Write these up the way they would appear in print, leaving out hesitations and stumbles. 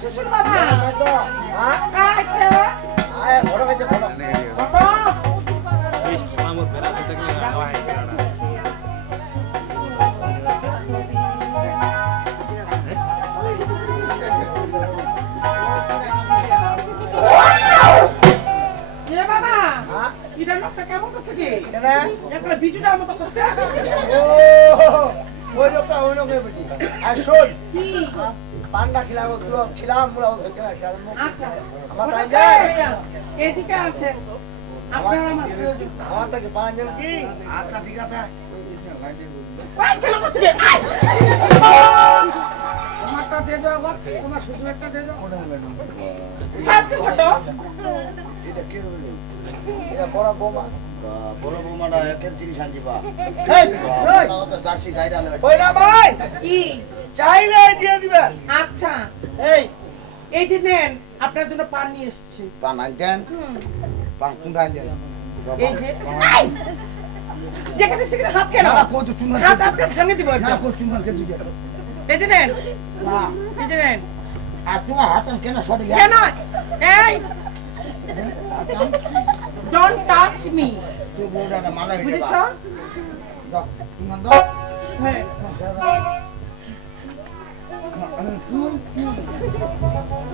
শ্বশুর বাবা তো হ্যাঁ আচ্ছা আয় বড় কাছে বড় বাবা এ বাবা হ্যাঁ এটা লোকটা কেমন করছে কি কেন একটা বিজুটার মতো করছে ও ওই লোকটা ওই লোকের বেটি আর শোন কি পান্ডা খিলাম তুলো ছিলাম মুলা হইতে না আচ্ছা আমার তাই যায় এদিকে আছে আপনার আমার প্রয়োজন আমার তাকে পান যেন কি আচ্ছা ঠিক আছে ভাই খেলা করছে কি তোমারটা দিয়ে দাও আবার তোমার শ্বশুরেরটা দিয়ে দাও আজকে ঘটো এটা কে হইল এটা বড় বৌমা বড় বৌমাটা একের জিনিস আনছি বা এই তো জার্সি গাইডা লয় ওই না ভাই কি চাইলে দিয়ে দিবেন আচ্ছা এই এই যে নেন আপনার জন্য পান নিয়ে এসেছি পান আনতেন পান কোনটা আনতেন এই যে আই! যেখানে সেখানে হাত কেন না কত চুন হাত আপনার ভাঙে দিব না একদম কত চুন কে দিবে এই যে নেন না এই যে নেন আর তোমার হাত কেন সরে গেল কেন এই ডোন্ট টাচ মি তুই বউটা না মানা হইছে বুঝেছ দাও তুমি দাও হ্যাঁ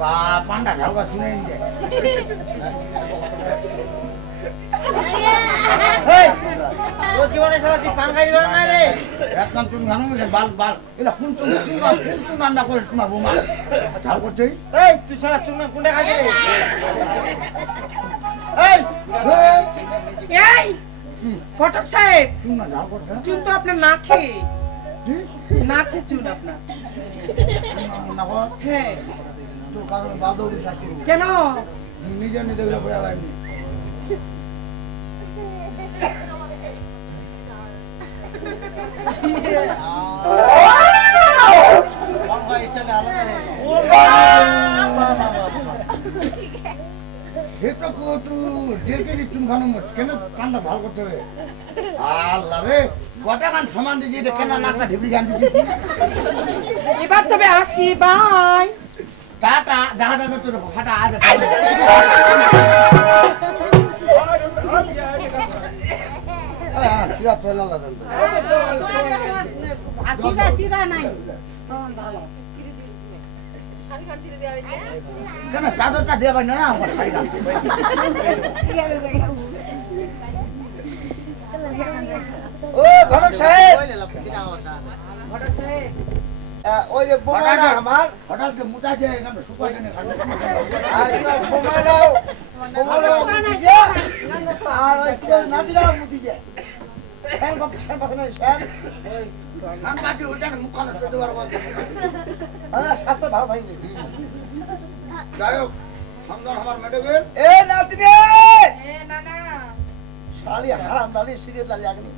বা পান্ডা ঝালকা চুনে নিয়ে এই তোর জীবনে সারা তুই পান খাই দিল না রে একদম তুমি জানো বাল বাল এলা কোন চুন রান্না করে তোমার বৌমা ঝাল করছে এই তুই সারা চুন কোনটা খাই রে এই এই ফটক সাহেব চুন না ঝাল করছে চুন তো আপনার না খেয়ে না খেয়ে চুন আপনার না বাবা হ্যাঁ তোর কারণে বাল দৌড়ি শাস্তি কেন নিজে নিজে পড়ে যায়নি সেটা কত দেড় কেজি চুন খানো কেন কান্না ভাল করতে হবে আল্লাহ রে গোটা গান সমান দিয়েছি এটা কেন নাকটা ঢিবড়ি গান দিয়েছি এবার তবে আসি বাই টাটা দেখা দেখা তোর হাঁটা আজ চিরা চলে না কেন চাদরটা দেওয়া হয় না আমার শাড়িটা ও ঘটক সাহেব ফটক সাহেব ওই যে বোমাটা আমার হঠাৎ মোটা যে এখানে সুপার কেনে আর বোমাটাও মুতি যায় আর ওই নাদিরাও মুতি যায় শ্যান কথা নয় শ্যান খান কাটি ওইটা মুখানো চোদ্দ বার স্বাস্থ্য ভালো হয়নি যাই হোক সুন্দর আমার মেডেগের এ নাতনি শালি হারাম দালি সিরিয়াল দালি আগনি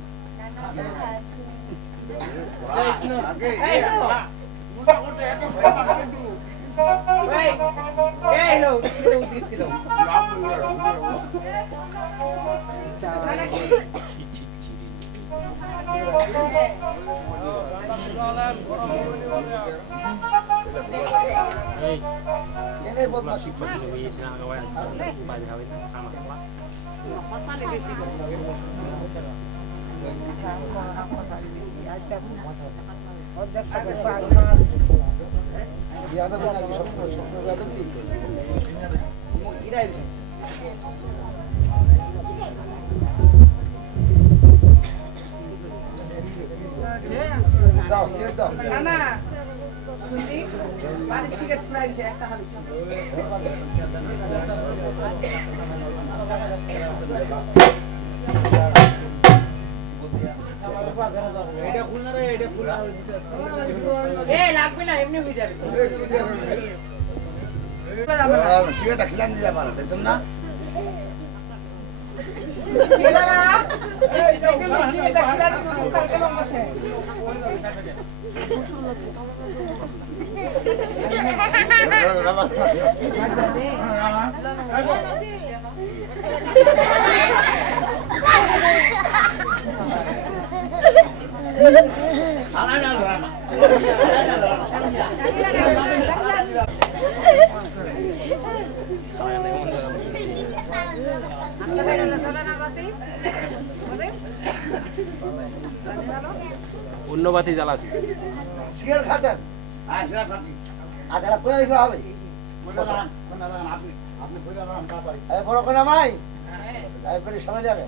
এই লো দিলো এনে বদমাশি यादव बना के सब यादव दी দাও সে দাও না না শুনি বাড়ি সিগারেট ফুরাইছে একটা হালি এটা খুল না রে এটা খুল এ লাগবে না এমনি হয়ে যাবে সিগারেটটা খিলান দিতে পারো দেখছেন না অন্য বাতি জ্বালাছি। সিগারেট খাচ্ছেন? হ্যাঁ সেটা খাচ্ছি। আচ্ছা এটা করে দিতে হবে। বলে দাঁড়ান, শোনা দাঁড়ান, আপনি বলে দাঁড়ান তাড়াতাড়ি। এই বড় করে মাই তারপরে সামনে যাবে।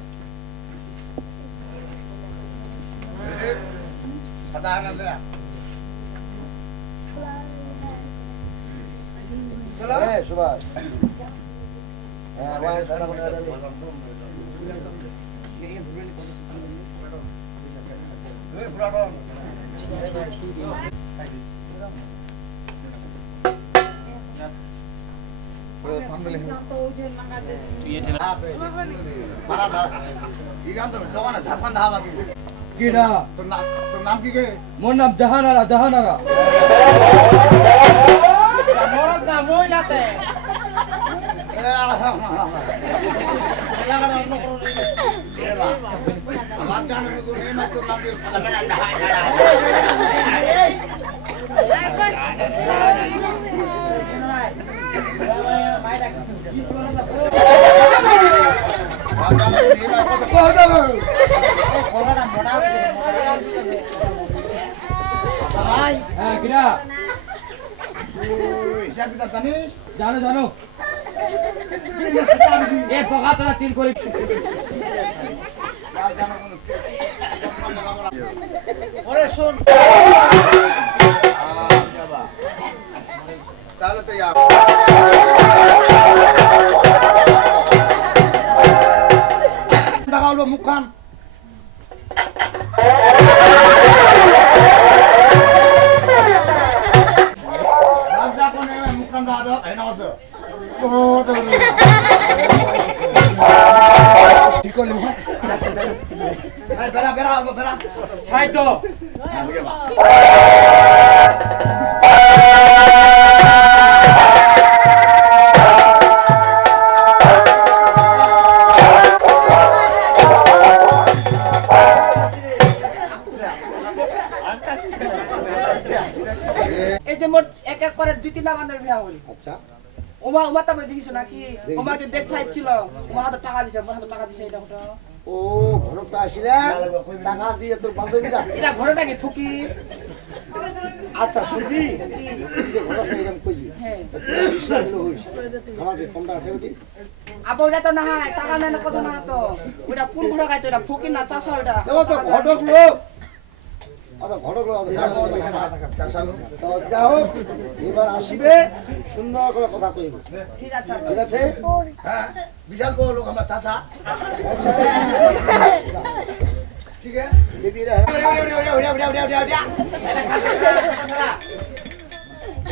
সাদা আনা লে। এই সুভাষ হ্যাঁ ওয়াই সাদা করে যাবে। এই পুরাটা তুই এখানে মারা ধর। এই গান তো দোকানে ঝাড়খান ধাবা কি? কি না তোর নাম কি কে? মোর নাম জাহানারা জাহানারা। মরদ না মহিলাতে আমার জানার কোন নেই না তোর নাম কি? ভাই হ্যাঁ কিরা হিসাব কিতাব জানিস? জানো জানো এ পকা তোরা তিল করে ওরে শোন তাহলে তো দেখা হলো মুখখান মুখখান দেখা দাও এই না ঠিক করলি বেড়া বেড়া বেড়া সাইড তো এই যে মোট এক এক করে 2-3 বান্ধব বিয়া হইল আচ্ছা ওমা ওমা তারপরে দেখিস নাকি ওমাকে দেখ ফাইছিল ওমা হাতে টাকা দিছে ওমা হাতে টাকা দিছে এটা ওটা ও ঘরটা আসিলা টাকা দিয়ে তোর বান্ধবীরা এটা ঘরটা কি ফকির আচ্ছা সুজি যে ঘরটা এরকম কইছি হ্যাঁ আমার যে কমটা আছে ওটি আবার ওটা তো না হয় টাকা নেন কত না তো ওটা কোন ঘর খাইছে ওটা ফকির না চাষা ওটা দেখো তো ঘটক লোক আচ্ছা ঘটক লোক তো যাও এবার আসিবে সুন্দর করে কথা কইব ঠিক আছে ঠিক আছে হ্যাঁ বিশাল বড় লোক আমরা চাষা ঠিক আছে দেবী রে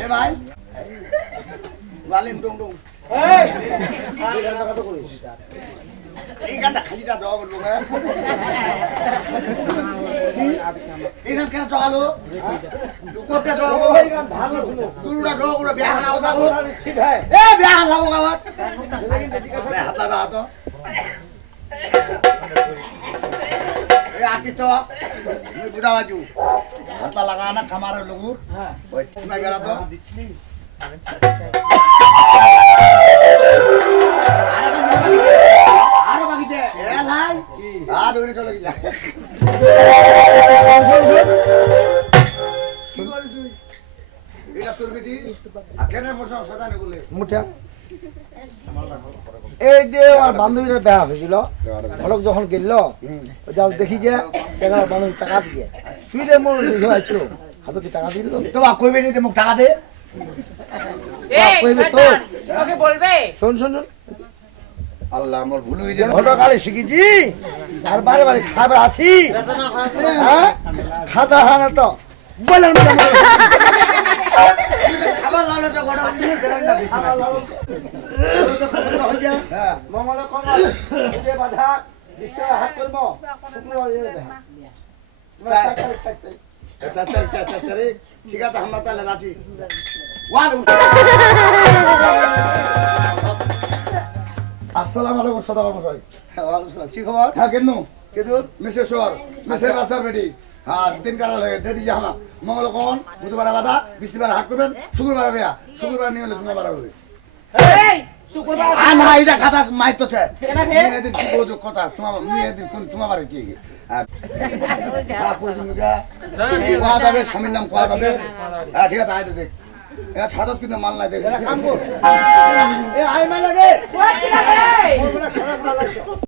এ ভাই ওয়ালিম ডুং ডুং এই এই গানটা কত করিস এই গানটা খাসিটা দেওয়া করবো হ্যাঁ এই গান কেন চলালো কোটটা দেওয়া করবো ওই গান ভালো শুনো গুরুটা দেওয়া করবো বিয়া খানা কথা বল ওরা ঠিক হয় এ বিয়া খানা লাগো গাওয়াত হাতা দা তো এই আকি তো মুই বুঝা বাজু হাতা লাগা না খামারের লগু হ্যাঁ ওই তুমি বেরা তো আরো বাকিতে এ লাই আর ওই চলে গিয়া কি বল তুই এটা তোর বেটি আর কেন বসা সাজানে বলে মুঠা এই যে আর বান্ধবীরা বেয়া হয়েছিল ঘটক যখন গেল যাও দেখি যে দেখা বান্ধবী টাকা দিয়ে তুই যে মোর হয়েছিল হাতে কি টাকা দিল তো কইবে নি মুখ টাকা দে এই কইবে তো শয়তান তোকে বলবে শোন শোন শোন আল্লাহ আমার ভুল হয়ে যায় ঘটক আরে শিখেছি আর বারে বারে খাবার আছি হ্যাঁ খাতা হানা তো বলেন খাবার লালো তো গড়া হ্যাঁ মঙ্গল কমল যে বাধা বিস্তর হাত করব শুক্রবার যাবে আচ্ছা ঠিক আছে আমরা তাহলে যাচ্ছি ওয়ালাইকুম আসসালামু আলাইকুম সদাগর মশাই কি খবর হ্যাঁ কেন কিন্তু মেসেশ্বর মেসের রাস্তার বেটি হ্যাঁ দিন কারা লাগে দে দিছি আমা মঙ্গল কখন বুধবার বাধা বৃহস্পতিবার হাট করবেন শুক্রবার বেয়া শুক্রবার নিয়ে হলে শুক্রবার হবে এই শুক্রবার না এটা কথা মাইতো ছে কেনা হে? এদিন কি বোঝো কথা তোমার মুই এদিন কোন তোমার বাড়ি কি কোয়া যাবে স্বামীর নাম কোয়া যাবে হ্যাঁ ঠিক আছে আয় দেখ এরা ছাদত কিন্তু মাল নাই দেখ কাম কর এ আই মাই লাগে ওই কি লাগে? ওগুলা সারা লাগছে